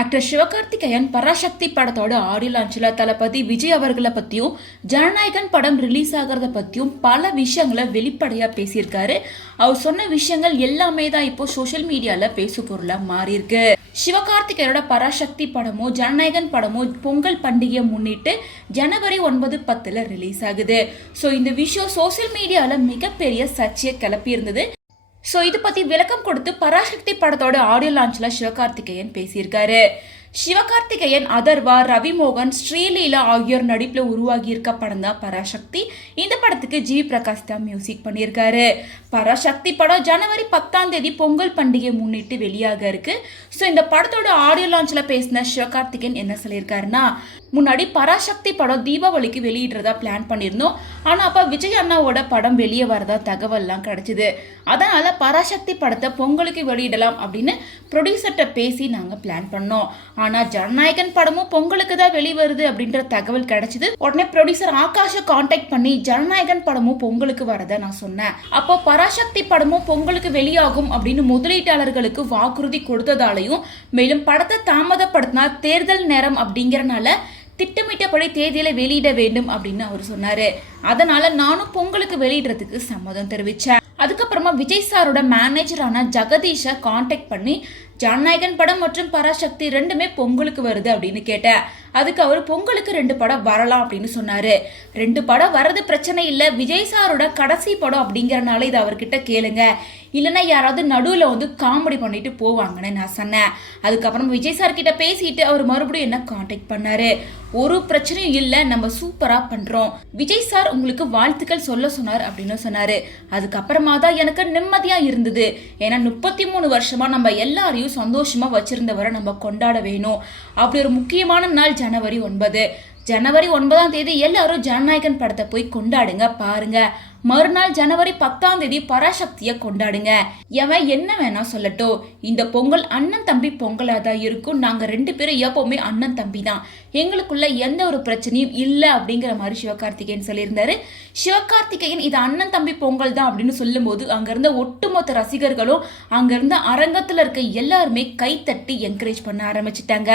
Actor Sivakarthikeyan Parasakthi படத்தோட audio லான்ச்ல தளபதி விஜய் அவர்களை பத்தியும் ஜனநாயகன் படம் ரிலீஸ் ஆகிறத பத்தியும் பல விஷயங்களை வெளிப்படையா பேசியிருக்காரு. அவர் சொன்ன விஷயங்கள் எல்லாமே தான் இப்போ சோசியல் மீடியால பேசு பொருளா மாறி இருக்கு. சிவகார்த்திகேயனோட பராசக்தி படமும் ஜனநாயகன் படமும் பொங்கல் பண்டிகையை முன்னிட்டு ஜனவரி 9-10 ரிலீஸ் ஆகுது. ஸோ இந்த விஷயம் சோசியல் மீடியால மிகப்பெரிய சர்ச்சையை கிளப்பி இருந்தது. ஸோ இது பற்றி விளக்கம் கொடுத்து பராசக்தி படத்தோட ஆடியோ லான்ச்சில் சிவகார்த்திகேயன் பேசியிருக்காரு. சிவகார்த்திகேயன், அதர்வா, ரவிமோகன், ஸ்ரீலீலா ஆகியோர் நடிப்பில் உருவாகி இருக்க படம் தான் பராசக்தி. இந்த படத்துக்கு ஜி பிரகாஷ் தான் மியூசிக் பண்ணியிருக்காரு. பராசக்தி படம் ஜனவரி 10 பொங்கல் பண்டிகை முன்னிட்டு வெளியாக இருக்கு. ஸோ இந்த படத்தோட ஆடியோ லான்ச்சில் பேசின சிவகார்த்திகேயன் என்ன சொல்லியிருக்காருன்னா, முன்னாடி பராசக்தி படம் தீபாவளிக்கு வெளியிடுறதா பிளான் பண்ணியிருந்தோம். ஆனால் அப்போ விஜய் அண்ணாவோட படம் வெளியே வரதா தகவல்லாம் கிடைச்சிது. அதனால பராசக்தி படத்தை பொங்கலுக்கு வெளியிடலாம் அப்படின்னு ப்ரொடியூசர்கிட்ட பேசி நாங்கள் பிளான் பண்ணோம். ஆனால் ஜனநாயகன் படமும் பொங்கலுக்கு தான் வெளிவருது அப்படின்ற தகவல் கிடைச்சிது. உடனே ப்ரொடியூசர் ஆகாஷை கான்டாக்ட் பண்ணி ஜனநாயகன் படமும் பொங்கலுக்கு வரதை நான் சொன்னேன். அப்போ பராசக்தி படமும் பொங்கலுக்கு வெளியாகும் அப்படின்னு முதலீட்டாளர்களுக்கு வாக்குறுதி கொடுத்ததாலையும், மேலும் படத்தை தாமதப்படுத்தினா தேர்தல் நேரம் அப்படிங்கறனால திட்டமிட்டபடி தேதியில வெளியிட வேண்டும் அப்படின்னு அவர் சொன்னாரு. அதனால நானும் பொங்கலுக்கு வெளியிடுறதுக்கு சம்மதம் தெரிவிச்சேன். அதுக்கப்புறமா விஜய் சாரோட மேனேஜரான ஜெகதீஷை கான்டாக்ட் பண்ணி ஜனநாயகன் படம் மற்றும் பராசக்தி ரெண்டுமே பொங்கலுக்கு வருது அப்படின்னு கேட்டேன். அதுக்கு அவர் பொங்கலுக்கு 2 படம் வரலாம் அப்படின்னு சொன்னாரு. 2 படம் வர்றது பிரச்சனை இல்லை, விஜய் சாரோட கடைசி படம் அப்படிங்கறனால இதை அவர்கிட்ட கேளுங்க, இல்லைன்னா யாராவது நடுவில் காமெடி பண்ணிட்டு போவாங்கன்னு நான் சொன்னேன். அதுக்கப்புறம் விஜய் சார் கிட்ட பேசிட்டு அவர் மறுபடியும் என்ன கான்டாக்ட் பண்ணாரு. ஒரு பிரச்சனையும் இல்லை, நம்ம சூப்பரா பண்றோம், விஜய் சார் உங்களுக்கு வாழ்த்துக்கள் சொல்ல சொன்னார் அப்படின்னு சொன்னாரு. அதுக்கப்புறமா தான் எனக்கு நிம்மதியா இருந்தது. ஏன்னா 33 வருஷமா நம்ம எல்லாரையும் சந்தோஷமா வச்சிருந்தவரை நம்ம கொண்டாட வேணும். அப்படி ஒரு முக்கியமான நாள் ஜனவரி 9. ஜனவரி 9 எல்லாரும் ஜனநாயகன் படத்தை போய் கொண்டாடுங்க பாருங்க. மறுநாள் ஜனவரி 10 பராசக்தியை கொண்டாடுங்க. எவன் என்ன வேணா சொல்லட்டும், இந்த பொங்கல் அண்ணன் தம்பி பொங்கலா தான் இருக்கும். நாங்க 2 பேரும் எப்பவுமே அண்ணன் தம்பி தான், எங்களுக்குள்ள எந்த ஒரு பிரச்சனையும் இல்லை அப்படிங்கிற மாதிரி சிவகார்த்திகேயன் சொல்லியிருந்தாரு. சிவகார்த்திகேயன் இது அண்ணன் தம்பி பொங்கல் தான் அப்படின்னு சொல்லும் போது அங்க இருந்த ஒட்டுமொத்த ரசிகர்களும் அங்க இருந்த அரங்கத்துல இருக்க எல்லாருமே கைத்தட்டி என்கரேஜ் பண்ண ஆரம்பிச்சுட்டாங்க.